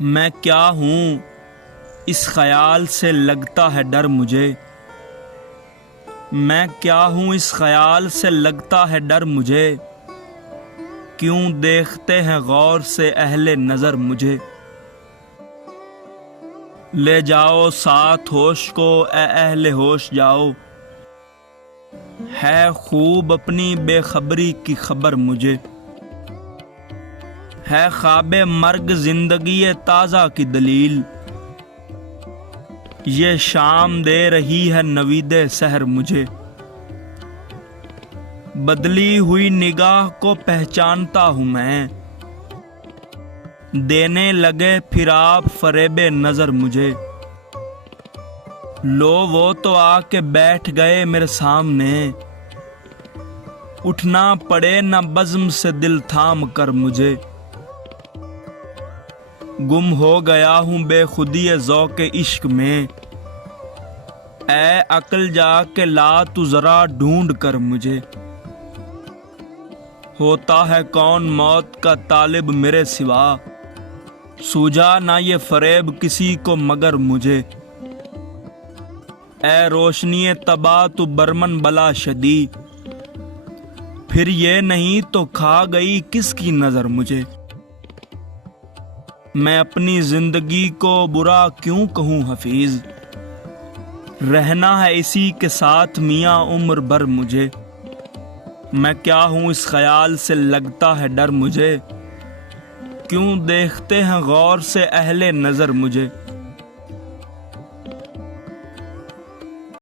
میں کیا ہوں اس خیال سے لگتا ہے ڈر مجھے، میں کیا ہوں اس خیال سے لگتا ہے ڈر مجھے، کیوں دیکھتے ہیں غور سے اہل نظر مجھے۔ لے جاؤ ساتھ ہوش کو اے اہل ہوش جاؤ، ہے خوب اپنی بے خبری کی خبر مجھے، ہے خواب مرگ زندگی تازہ کی دلیل، یہ شام دے رہی ہے نوید سحر مجھے۔ بدلی ہوئی نگاہ کو پہچانتا ہوں میں، دینے لگے پھر آپ فریب نظر مجھے۔ لو وہ تو آ کے بیٹھ گئے میرے سامنے، اٹھنا پڑے نہ بزم سے دل تھام کر مجھے۔ گم ہو گیا ہوں بے خودی ذوق عشق میں، اے عقل جا کے لا تو ذرا ڈھونڈ کر مجھے۔ ہوتا ہے کون موت کا طالب میرے سوا، سوجا نہ یہ فریب کسی کو مگر مجھے۔ اے روشنی تباہ تو برمن بلا شدی، پھر یہ نہیں تو کھا گئی کس کی نظر مجھے۔ میں اپنی زندگی کو برا کیوں کہوں حفیظ، رہنا ہے اسی کے ساتھ میاں عمر بھر مجھے۔ میں کیا ہوں اس خیال سے لگتا ہے ڈر مجھے، کیوں دیکھتے ہیں غور سے اہل نظر مجھے۔